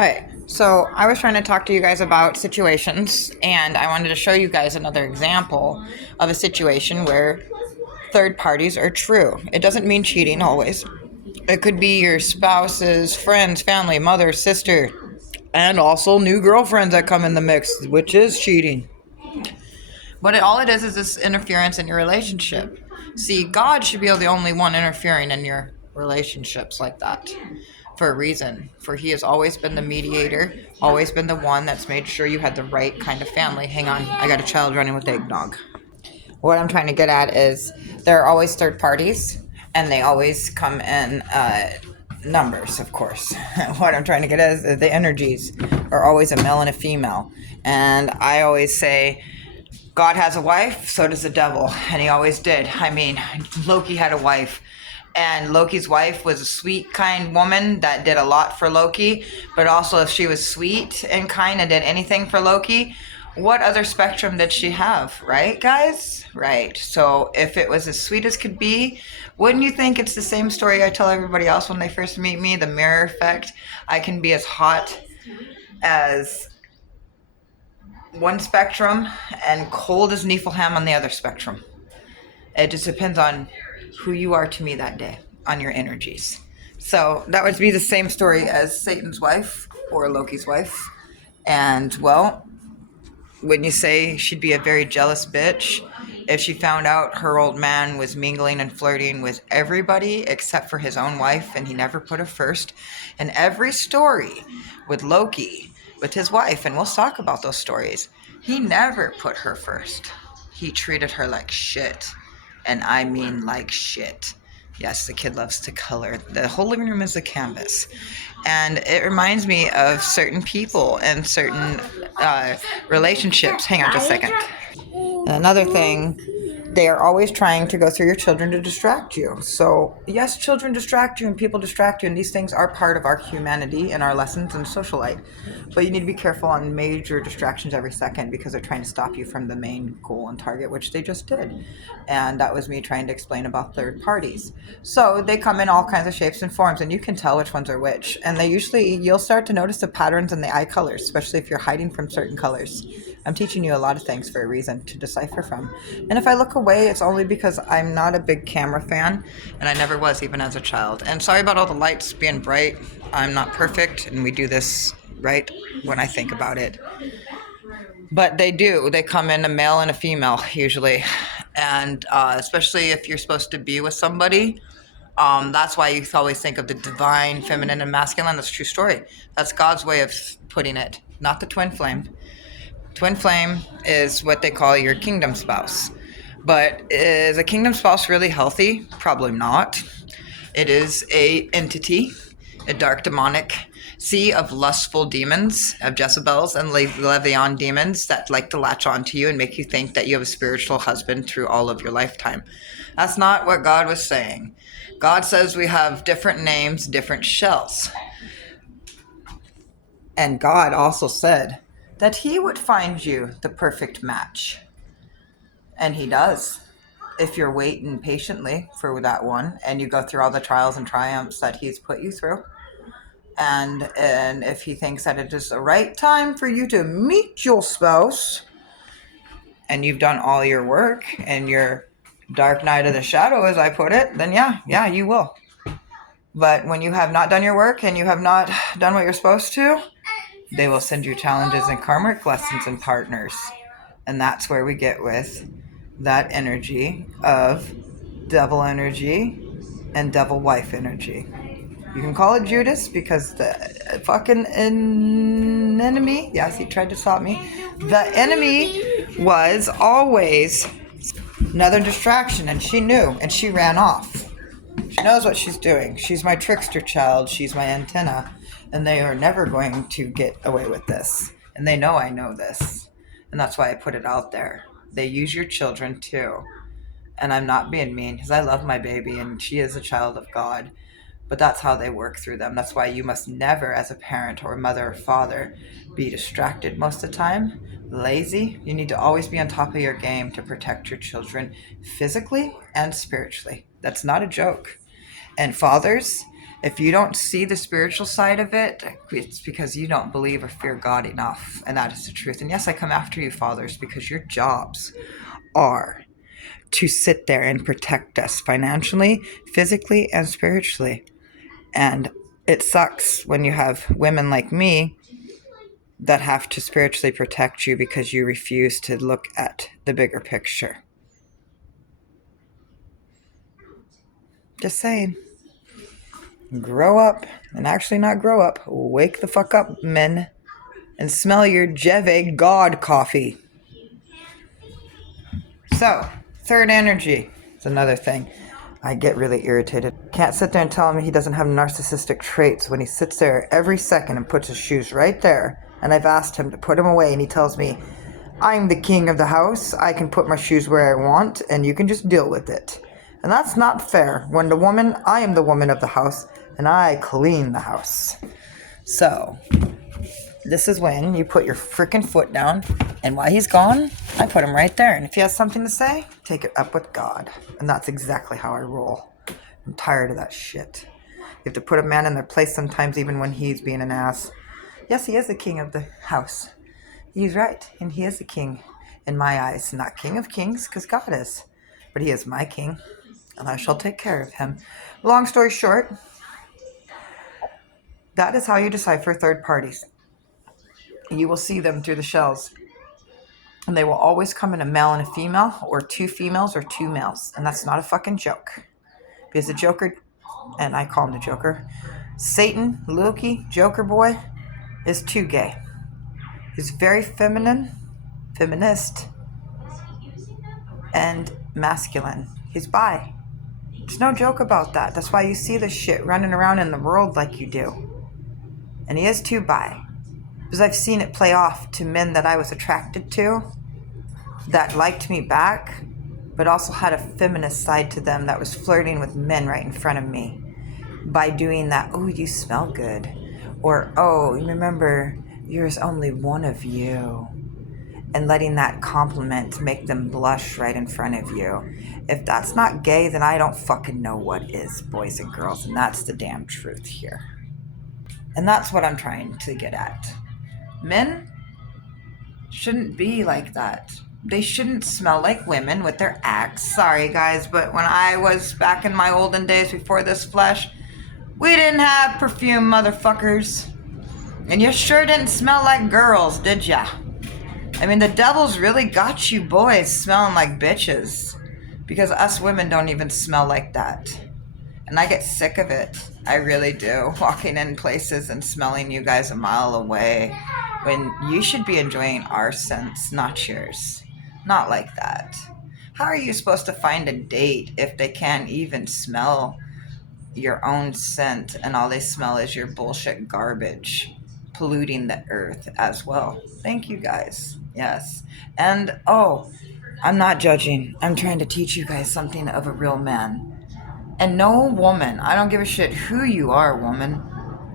Alright, so I was trying to talk to you guys about situations, and I wanted to show you guys another example of a situation where third parties are true. It doesn't mean cheating always. It could be your spouse's friends, family, mother, sister, and also new girlfriends that come in the mix, which is cheating. But all it is this interference in your relationship. See, God should be the only one interfering in your relationships like that for a reason. For he has always been the mediator, always been the one that's made sure you had the right kind of family. Hang on, I got a child running with eggnog. What I'm trying to get at is there are always third parties, and they always come in numbers, of course. What I'm trying to get at is the energies are always a male and a female. And I always say, God has a wife, so does the devil, and he always did. I mean, Loki had a wife, and Loki's wife was a sweet, kind woman that did a lot for Loki, but also if she was sweet and kind and did anything for Loki, what other spectrum did she have, right, guys? Right. So if it was as sweet as could be, wouldn't you think it's the same story I tell everybody else when they first meet me, the mirror effect? I can be as hot as one spectrum and cold as Niflheim on the other spectrum. It just depends on who you are to me that day, on your energies. So that would be the same story as Satan's wife or Loki's wife. And well, wouldn't you say she'd be a very jealous bitch if she found out her old man was mingling and flirting with everybody except for his own wife, and he never put her first? And every story with Loki, with his wife, and we'll talk about those stories, he never put her first. He treated her like shit. And I mean like shit. Yes, the kid loves to color. The whole living room is a canvas. And it reminds me of certain people and certain relationships. Hang on just a second. Another thing, they are always trying to go through your children to distract you. So, yes, children distract you and people distract you, and these things are part of our humanity and our lessons and socialite. But you need to be careful on major distractions every second because they're trying to stop you from the main goal and target, which they just did. And that was me trying to explain about third parties. So, they come in all kinds of shapes and forms, and you can tell which ones are which. And you'll start to notice the patterns in the eye colors, especially if you're hiding from certain colors. I'm teaching you a lot of things for a reason to decipher from. And if I look away, it's only because I'm not a big camera fan, and I never was even as a child. And sorry about all the lights being bright. I'm not perfect, and we do this right when I think about it. But they do. They come in a male and a female, usually. And especially if you're supposed to be with somebody, that's why you always think of the divine, feminine, and masculine. That's a true story. That's God's way of putting it, not the twin flame. Twin flame is what they call your kingdom spouse. But is a kingdom spouse really healthy? Probably not. It is a entity, a dark demonic sea of lustful demons, of Jezebels and Leviathan demons that like to latch onto you and make you think that you have a spiritual husband through all of your lifetime. That's not what God was saying. God says we have different names, different shells. And God also said that he would find you the perfect match. And he does. If you're waiting patiently for that one and you go through all the trials and triumphs that he's put you through. And if he thinks that it is the right time for you to meet your spouse and you've done all your work and your dark night of the shadow, as I put it, then yeah, you will. But when you have not done your work and you have not done what you're supposed to, they will send you challenges and karmic lessons and partners. And that's where we get with that energy of devil energy and devil wife energy. You can call it Judas because the fucking enemy, yes, he tried to stop me. The enemy was always another distraction, and she knew, and she ran off. She knows what she's doing. She's my trickster child. She's my antenna. And they are never going to get away with this. And they know I know this. And that's why I put it out there. They use your children too. And I'm not being mean because I love my baby and she is a child of God. But that's how they work through them. That's why you must never, as a parent or mother or father, be distracted most of the time, lazy. You need to always be on top of your game to protect your children physically and spiritually. That's not a joke. And fathers, If you don't see the spiritual side of it, it's because you don't believe or fear God enough. And that is the truth. And yes, I come after you, fathers, because your jobs are to sit there and protect us financially, physically, and spiritually. And it sucks when you have women like me that have to spiritually protect you because you refuse to look at the bigger picture. Just saying. Grow up. And actually not grow up. Wake the fuck up, men. And smell your Jeve God coffee. So, third energy is another thing. I get really irritated. Can't sit there and tell him he doesn't have narcissistic traits when he sits there every second and puts his shoes right there. And I've asked him to put them away and he tells me, I'm the king of the house. I can put my shoes where I want and you can just deal with it. And that's not fair. When I am the woman of the house and I clean the house. So, this is when you put your freaking foot down, and while he's gone, I put him right there. And if he has something to say, take it up with God. And that's exactly how I roll. I'm tired of that shit. You have to put a man in their place sometimes, even when he's being an ass. Yes, he is the king of the house. He's right, and he is the king in my eyes. Not king of kings, because God is. But he is my king, and I shall take care of him. Long story short, that is how you decipher third parties. You will see them through the shells. And they will always come in a male and a female, or two females or two males. And that's not a fucking joke. Because the Joker, and I call him the Joker, Satan, Loki, Joker boy, is too gay. He's very feminist, and masculine. He's bi. There's no joke about that. That's why you see this shit running around in the world like you do. And he is too bi. Because I've seen it play off to men that I was attracted to, that liked me back, but also had a feminist side to them that was flirting with men right in front of me. By doing that, oh, you smell good. Or, oh, remember, there's only one of you. And letting that compliment make them blush right in front of you. If that's not gay, then I don't fucking know what is, boys and girls. And that's the damn truth here. And that's what I'm trying to get at. Men shouldn't be like that. They shouldn't smell like women with their acts. Sorry, guys, but when I was back in my olden days before this flesh, we didn't have perfume, motherfuckers. And you sure didn't smell like girls, did ya? I mean, the devil's really got you boys smelling like bitches. Because us women don't even smell like that. And I get sick of it. I really do. Walking in places and smelling you guys a mile away. When you should be enjoying our scents, not yours. Not like that. How are you supposed to find a date if they can't even smell your own scent and all they smell is your bullshit garbage, polluting the earth as well? Thank you guys. Yes. And, I'm not judging. I'm trying to teach you guys something of a real man. And no woman, I don't give a shit who you are, woman,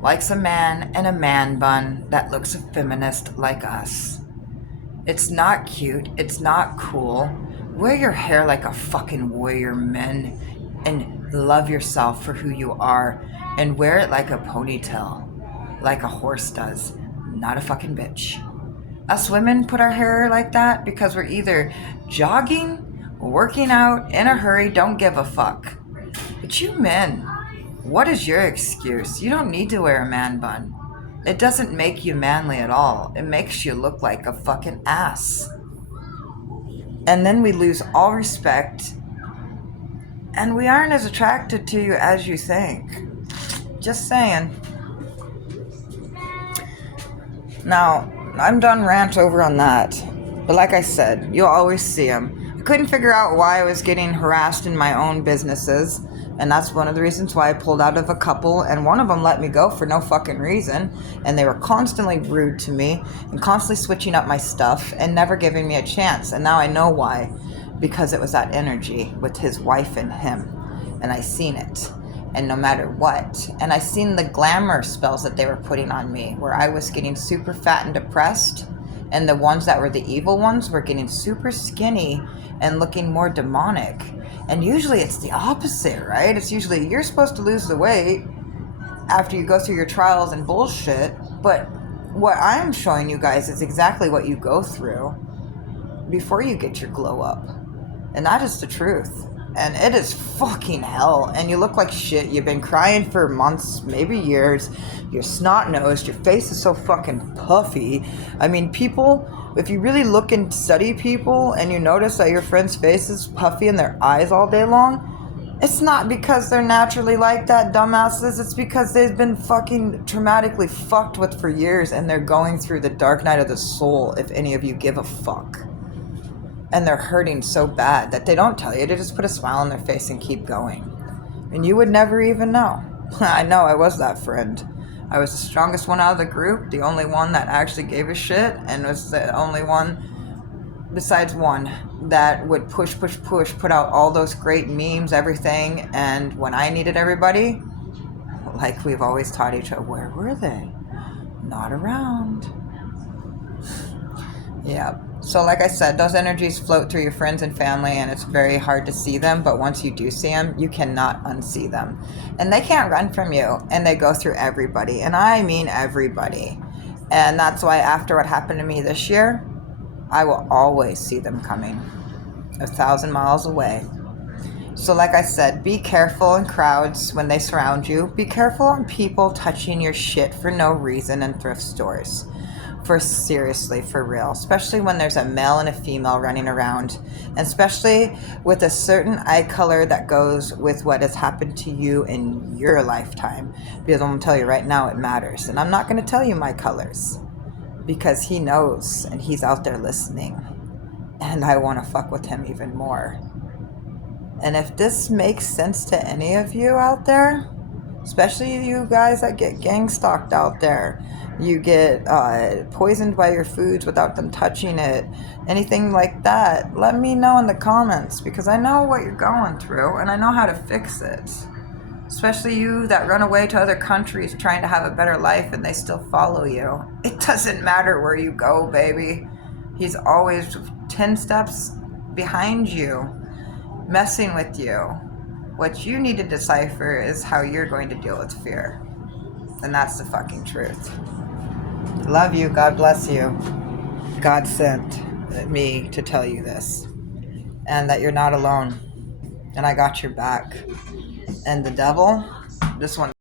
likes a man in a man bun that looks a feminist like us. It's not cute. It's not cool. Wear your hair like a fucking warrior, men, and love yourself for who you are, and wear it like a ponytail, like a horse does, not a fucking bitch. Us women put our hair like that because we're either jogging, working out, in a hurry, don't give a fuck. But you men, what is your excuse? You don't need to wear a man bun. It doesn't make you manly at all. It makes you look like a fucking ass. And then we lose all respect. And we aren't as attracted to you as you think. Just saying. Now, I'm done rant over on that. But like I said, you'll always see them. I couldn't figure out why I was getting harassed in my own businesses. And that's one of the reasons why I pulled out of a couple, and one of them let me go for no fucking reason. And they were constantly rude to me and constantly switching up my stuff and never giving me a chance. And now I know why. Because it was that energy with his wife and him. And I seen it. And no matter what. And I seen the glamour spells that they were putting on me, where I was getting super fat and depressed. And the ones that were the evil ones were getting super skinny and looking more demonic. And usually it's the opposite, right? It's usually you're supposed to lose the weight after you go through your trials and bullshit. But what I'm showing you guys is exactly what you go through before you get your glow up. And that is the truth. And it is fucking hell. And you look like shit. You've been crying for months, maybe years. You're snot-nosed. Your face is so fucking puffy. I mean, people, if you really look and study people and you notice that your friend's face is puffy and their eyes all day long, it's not because they're naturally like that, dumbasses. It's because they've been fucking traumatically fucked with for years and they're going through the dark night of the soul, if any of you give a fuck. And they're hurting so bad that they don't tell you. They just put a smile on their face and keep going. And you would never even know. I know, I was that friend. I was the strongest one out of the group, the only one that actually gave a shit, and was the only one, besides one, that would push, put out all those great memes, everything. And when I needed everybody, like we've always taught each other, where were they? Not around. Yeah. So like I said, those energies float through your friends and family, and it's very hard to see them. But once you do see them, you cannot unsee them. And they can't run from you. And they go through everybody. And I mean everybody. And that's why after what happened to me this year, I will always see them coming 1,000 miles away. So like I said, be careful in crowds when they surround you. Be careful on people touching your shit for no reason in thrift stores. For seriously, for real, especially when there's a male and a female running around, and especially with a certain eye color that goes with what has happened to you in your lifetime, because I'm going to tell you right now, it matters. And I'm not going to tell you my colors because he knows and he's out there listening, and I want to fuck with him even more. And if this makes sense to any of you out there, especially you guys that get gang stalked out there, you get poisoned by your foods without them touching it, anything like that, let me know in the comments, because I know what you're going through and I know how to fix it. Especially you that run away to other countries trying to have a better life and they still follow you. It doesn't matter where you go, baby. He's always 10 steps behind you, messing with you. What you need to decipher is how you're going to deal with fear. And that's the fucking truth. Love you. God bless you. God sent me to tell you this. And that you're not alone. And I got your back. And the devil, this one